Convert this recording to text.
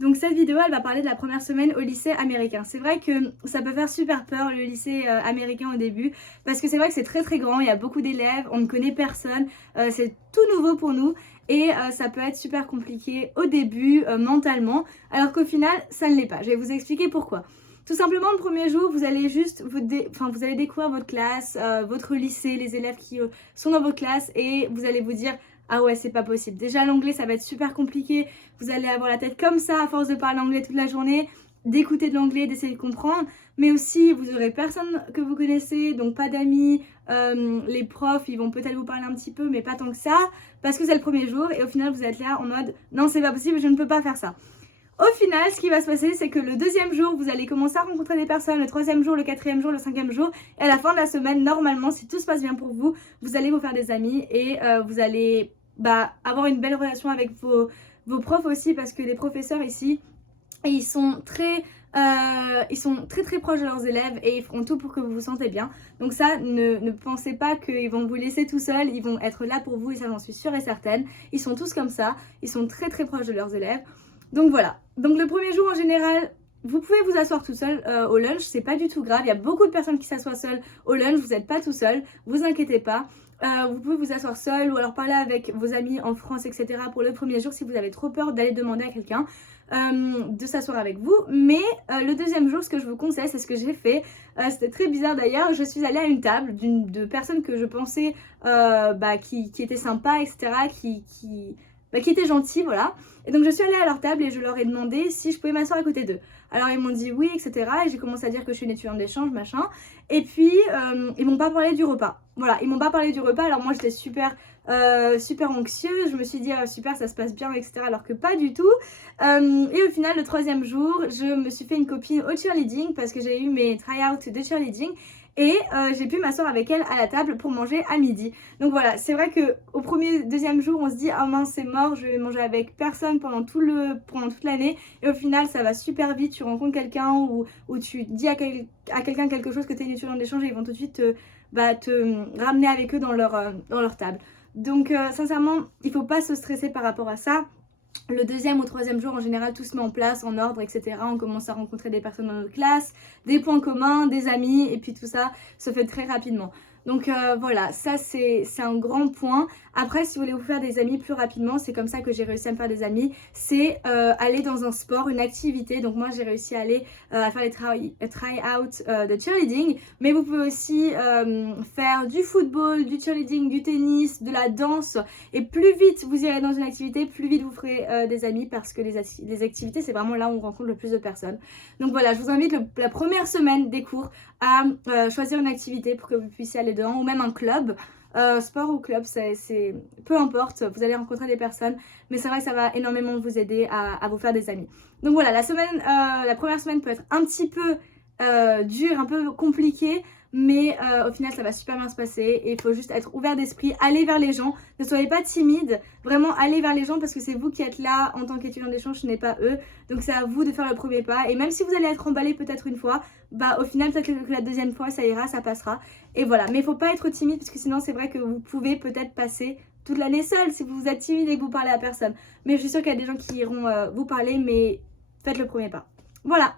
Donc cette vidéo, elle va parler de la première semaine au lycée américain. C'est vrai que ça peut faire super peur le lycée américain au début, parce que c'est vrai que c'est très très grand, il y a beaucoup d'élèves, on ne connaît personne, c'est tout nouveau pour nous et ça peut être super compliqué au début mentalement, alors qu'au final ça ne l'est pas. Je vais vous expliquer pourquoi. Tout simplement, le premier jour, vous allez juste vous allez découvrir votre classe, votre lycée, les élèves qui sont dans votre classe et vous allez vous dire ah ouais, c'est pas possible. Déjà, l'anglais, ça va être super compliqué. Vous allez avoir la tête comme ça à force de parler anglais toute la journée, d'écouter de l'anglais, d'essayer de comprendre. Mais aussi, vous aurez personne que vous connaissez, donc pas d'amis. Les profs, ils vont peut-être vous parler un petit peu, mais pas tant que ça, parce que c'est le premier jour. Et au final, vous êtes là en mode non, c'est pas possible, je ne peux pas faire ça. Au final, ce qui va se passer, c'est que le deuxième jour, vous allez commencer à rencontrer des personnes, le troisième jour, le quatrième jour, le cinquième jour, et à la fin de la semaine, normalement, si tout se passe bien pour vous, vous allez vous faire des amis et vous allez avoir une belle relation avec vos profs aussi, parce que les professeurs ici, ils sont très très proches de leurs élèves et ils feront tout pour que vous vous sentez bien. Donc ça, ne pensez pas qu'ils vont vous laisser tout seul, ils vont être là pour vous et ça j'en suis sûre et certaine. Ils sont tous comme ça, ils sont très très proches de leurs élèves. Donc voilà, donc le premier jour en général, vous pouvez vous asseoir tout seul au lunch, c'est pas du tout grave. Il y a beaucoup de personnes qui s'assoient seules au lunch, vous n'êtes pas tout seul, vous inquiétez pas. Vous pouvez vous asseoir seul ou alors parler avec vos amis en France, etc. pour le premier jour si vous avez trop peur d'aller demander à quelqu'un de s'asseoir avec vous. Mais le deuxième jour, ce que je vous conseille, c'est ce que j'ai fait. C'était très bizarre d'ailleurs. Je suis allée à une table de personnes que je pensais qui étaient sympas, etc. Qui étaient gentils, voilà. Et donc je suis allée à leur table et je leur ai demandé si je pouvais m'asseoir à côté d'eux. Alors ils m'ont dit oui, etc. Et j'ai commencé à dire que je suis une étudiante d'échange, machin. Et puis ils m'ont pas parlé du repas. Voilà, ils m'ont pas parlé du repas. Alors moi j'étais super anxieuse. Je me suis dit super, ça se passe bien, etc. Alors que pas du tout. Et au final, le troisième jour, je me suis fait une copine au cheerleading parce que j'ai eu mes try-out de cheerleading. Et j'ai pu m'asseoir avec elle à la table pour manger à midi. Donc voilà, c'est vrai qu'au deuxième jour, on se dit « Ah mince, c'est mort, je vais manger avec personne pendant toute l'année. » Et au final, ça va super vite, tu rencontres quelqu'un ou tu dis à quelqu'un quelque chose que tu es une étudiante d'échange et ils vont tout de suite te ramener avec eux dans leur table. Donc sincèrement, il ne faut pas se stresser par rapport à ça. Le deuxième ou troisième jour, en général, tout se met en place, en ordre, etc. On commence à rencontrer des personnes dans notre classe, des points communs, des amis, et puis tout ça se fait très rapidement. Donc voilà, ça c'est un grand point. Après, si vous voulez vous faire des amis plus rapidement, c'est comme ça que j'ai réussi à me faire des amis, c'est aller dans un sport, une activité. Donc moi, j'ai réussi à aller à faire les try-out de cheerleading, mais vous pouvez aussi faire du football, du cheerleading, du tennis, de la danse. Et plus vite vous irez dans une activité, plus vite vous ferez des amis parce que les activités, c'est vraiment là où on rencontre le plus de personnes. Donc voilà, je vous invite la première semaine des cours à choisir une activité pour que vous puissiez aller dedans ou même un club. Sport ou club, c'est peu importe, vous allez rencontrer des personnes, mais c'est vrai que ça va énormément vous aider à vous faire des amis. Donc voilà, la première semaine peut être un petit peu dure, un peu compliquée, mais au final ça va super bien se passer et il faut juste être ouvert d'esprit, aller vers les gens, ne soyez pas timide, vraiment allez vers les gens parce que c'est vous qui êtes là en tant qu'étudiant d'échange, ce n'est pas eux, donc c'est à vous de faire le premier pas et même si vous allez être emballé peut-être une fois, au final peut-être que la deuxième fois ça ira, ça passera et voilà, mais il faut pas être timide parce que sinon c'est vrai que vous pouvez peut-être passer toute l'année seule si vous êtes timide et que vous parlez à personne, mais je suis sûre qu'il y a des gens qui iront vous parler, mais faites le premier pas. Voilà.